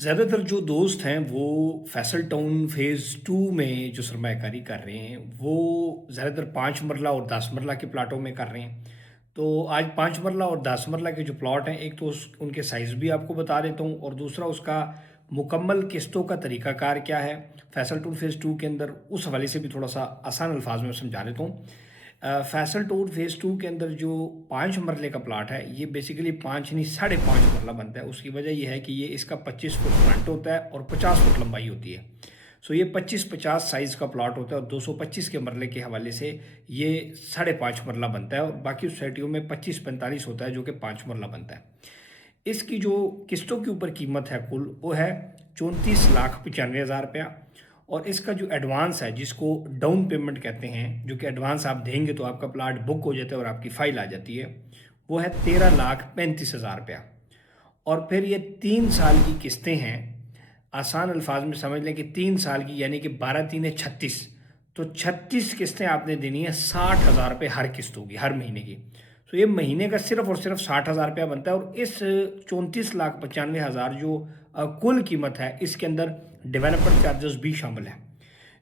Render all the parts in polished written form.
ज़्यादातर जो दोस्त हैं वो फैसल टाउन फ़ेज़ 2 में जो सरमायाकारी कर रहे हैं वो ज़्यादातर 5 मरला और 10 मरला के प्लाटों में कर रहे हैं। तो आज 5 मरला और 10 मरला के जो प्लॉट हैं, एक तो उनके साइज़ भी आपको बता देता हूँ और दूसरा उसका मुकम्मल किस्तों का तरीक़ाकार क्या है फैसल टाउन फ़ेज़ 2 के अंदर, उस हवाले से भी थोड़ा सा आसान अल्फाज में समझा देता हूँ। फैसल टाउन फ़ेज़ 2 के अंदर जो 5 मरले का प्लाट है, ये बेसिकली 5 नहीं 5.5 मरला बनता है। उसकी वजह ये है कि ये इसका 25 फुट फ्रंट होता है और 50 फुट लंबाई होती है। सो ये 25-50 साइज़ का प्लाट होता है और 225 के मरले के हवाले से ये 5.5 मरला बनता है और बाकी सोसाइटियों में 25-45 होता है जो कि 5 मरला बनता है। इसकी जो किस्तों के ऊपर कीमत है कुल, वो है 34,95,000 रुपया और इसका जो एडवांस है, जिसको डाउन पेमेंट कहते हैं, जो कि एडवांस आप देंगे तो आपका प्लाट बुक हो जाता है और आपकी फ़ाइल आ जाती है, वो है 13,35,000 रुपया। और फिर ये 3 साल की किस्तें हैं। आसान अल्फाज में समझ लें कि 3 साल की, यानी कि 12 तीन 36, तो 36 किस्तें आपने देनी है 60,000 रुपये हर किस्त होगी हर महीने की। तो ये महीने का सिर्फ और सिर्फ 60,000 रुपया बनता है और इस 34,95,000 जो कुल कीमत है, इसके अंदर डेवलपर चार्जेस भी शामिल है।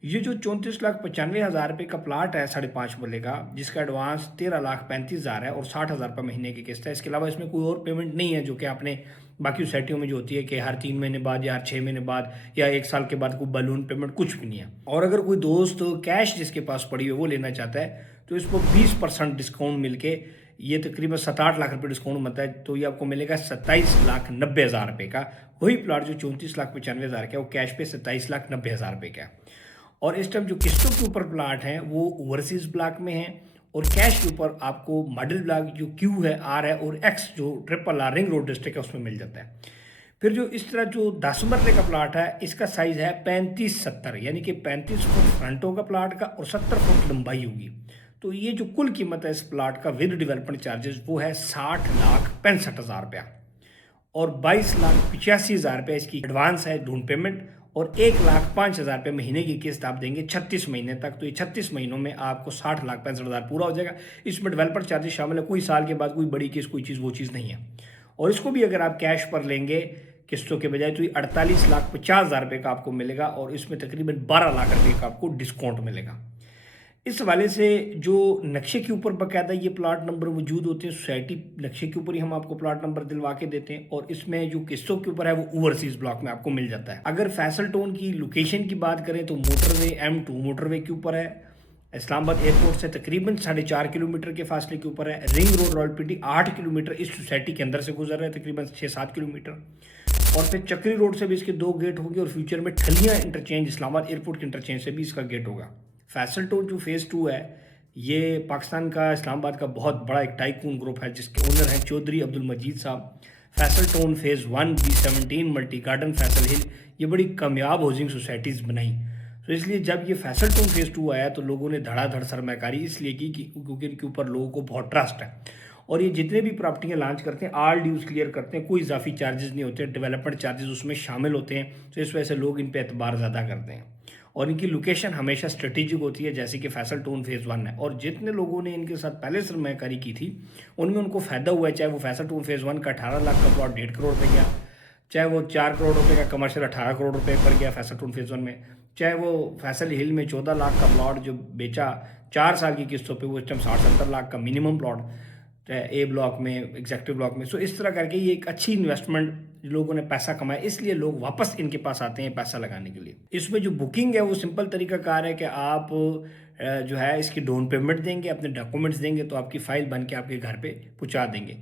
ये जो 34,95,000 रुपये का प्लाट है 5.5 मरले का, जिसका एडवांस 13,35,000 है और 60,000 रुपये महीने की किस्त है। इसके अलावा इसमें कोई और पेमेंट नहीं है जो कि आपने बाकी सोसाइटियों में जो होती है कि हर 3 महीने बाद या हर 6 महीने बाद या 1 साल के बाद कोई बलून पेमेंट, कुछ भी नहीं है। और अगर कोई दोस्त कैश जिसके पास पड़ी है वो लेना चाहता है तो इसको 20% डिस्काउंट मिलके ये तकरीबन 7-8 लाख रुपये डिस्काउंट बनता है, तो ये आपको मिलेगा 27,90,000 रुपये का। वही प्लाट जो 34,95,000 का है, वो कैश पे 27,90,000 रुपये का है। और इस टाइम जो किस्तों के ऊपर प्लाट हैं वो ओवरसीज़ ब्लॉक में हैं और कैश के ऊपर आपको मॉडल ब्लॉक जो क्यू है, आर है और एक्स जो triple R ring road district है उसमें मिल जाता है। फिर जो इस तरह जो 10 मरले का प्लाट है, इसका साइज़ है 35-70, यानी कि 35 फुट फ्रंट होगा प्लाट का और 70 फुट लंबाई होगी। तो ये जो कुल कीमत है इस प्लाट का विद डेवलपमेंट चार्जेस, वो है 60,65,000 रुपया और 22,85,000 रुपये इसकी एडवांस है डाउन पेमेंट और 1,05,000 रुपये महीने की किस्त आप देंगे 36 महीने तक। तो ये 36 महीनों में आपको 60,65,000 पूरा हो जाएगा। इसमें डेवलपर चार्जेस शामिल है, कोई साल के बाद कोई बड़ी किस्त कोई चीज़ वो चीज़ नहीं है। और इसको भी अगर आप कैश पर लेंगे किस्तों के बजाय तो ये 48,50,000 रुपये का आपको मिलेगा और इसमें तकरीबन 12 लाख रुपये का आपको डिस्काउंट मिलेगा। इस हवाले से जो नक्शे के ऊपर बाकायदा ये प्लाट नंबर मौजूद होते हैं, सोसाइटी नक्शे के ऊपर ही हम आपको प्लाट नंबर दिलवा के देते हैं और इसमें जो किस्तों के ऊपर है वो ओवरसीज ब्लॉक में आपको मिल जाता है। अगर फैसल टाउन की लोकेशन की बात करें तो मोटरवे M2 मोटरवे के ऊपर है, इस्लामाबाद एयरपोर्ट से तकरीबन 4.5 किलोमीटर के फासले के ऊपर है। रिंग रोड रावलपिंडी 8 किलोमीटर इस सोसाइटी के अंदर से गुजर रहा है, तकरीबन 6-7 किलोमीटर। और फिर चक्री रोड से भी इसके 2 गेट होंगे और फ्यूचर में ठलियाँ इंटरचेंज, इस्लामाबाद एयरपोर्ट के इंटरचेंज से भी इसका गेट होगा। फैसल टाउन जो फ़ेज़ 2 है, ये पाकिस्तान का इस्लामाबाद का बहुत बड़ा एक टाइकून ग्रुप है जिसके ओनर हैं चौधरी अब्दुल मजीद साहब। Faisal town phase 1 B17 multi garden Faisal hill, ये बड़ी कामयाब हाउसिंग सोसाइटीज़ बनाई। तो इसलिए जब ये फैसल टाउन फ़ेज़ 2 आया तो लोगों ने धड़ाधड़ सरमायाकारी इसलिए की क्योंकि इनके ऊपर लोगों को बहुत ट्रस्ट है और ये जितने भी प्रॉपर्टियाँ लॉन्च करते हैं ऑल ड्यूज़ क्लियर करते हैं, कोई इजाफी चार्जेस नहीं होते, डेवलपमेंट चार्जेस उसमें शामिल होते हैं। तो इस वजह से लोग इन पर एतबार ज़्यादा करते हैं और इनकी लोकेशन हमेशा स्ट्रेटेजिक होती है, जैसे कि फैसल टाउन फ़ेज़ 1 है। और जितने लोगों ने इनके साथ पहले सरमायाकारी की थी उनमें उनको फ़ायदा हुआ है, चाहे वो फैसल टाउन फ़ेज़ 1 का 18 लाख का प्लॉट 1.5 करोड़ पे गया, चाहे वो 4 करोड़ रुपए का कमर्शियल 18 करोड़ रुपए पर गया फैसल टाउन फ़ेज़ 1 में, चाहे वो फैसल हिल में 14 लाख का प्लॉट जो बेचा 4 साल की किस्तों पे, वो इस टाइम 60-70 लाख का मिनिमम प्लॉट ए ब्लॉक में, एग्जेक्टिव ब्लॉक में। सो इस तरह करके ये एक अच्छी इन्वेस्टमेंट, लोगों ने पैसा कमाया इसलिए लोग वापस इनके पास आते हैं पैसा लगाने के लिए। इसमें जो बुकिंग है वो सिंपल तरीकाकार है कि आप जो है इसकी डाउन पेमेंट देंगे, अपने डॉक्यूमेंट्स देंगे तो आपकी फ़ाइल बन के आपके घर पे पहुंचा देंगे।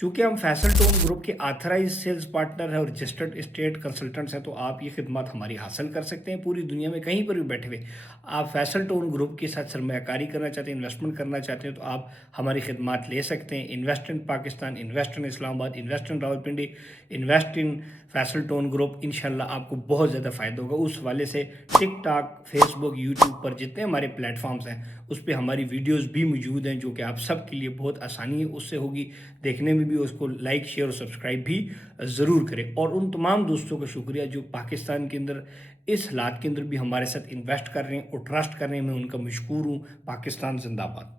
चूँकि हम फैसल टाउन ग्रुप के ऑथराइज सेल्स पार्टनर हैं और रजिस्टर्ड स्टेट कंसल्टेंट्स हैं, तो आप ये खिदमत हमारी हासिल कर सकते हैं पूरी दुनिया में कहीं पर भी बैठे हुए। आप फैसल टाउन ग्रुप के साथ सरमायाकारी करना चाहते हैं, इन्वेस्टमेंट करना चाहते हैं, तो आप हमारी खिदमत ले सकते हैं। Invest in Pakistan, invest in Islamabad, invest in Rawalpindi, invest in Faisal town group, इंशाल्लाह आपको बहुत ज़्यादा फ़ायदा होगा। उस वाले से टिकटॉक, फेसबुक, यूट्यूब पर जितने हमारे प्लेटफॉर्म्स हैं उस पर हमारी वीडियोज़ भी मौजूद हैं जो कि आप सबके लिए बहुत आसानी उससे होगी देखने में भी। उसको लाइक, शेयर और सब्सक्राइब भी ज़रूर करें। और उन तमाम दोस्तों का शुक्रिया जो पाकिस्तान के अंदर इस हालात के अंदर भी हमारे साथ इन्वेस्ट कर रहे हैं और ट्रस्ट कर रहे हैं, मैं उनका मशकूर हूँ। पाकिस्तान जिंदाबाद।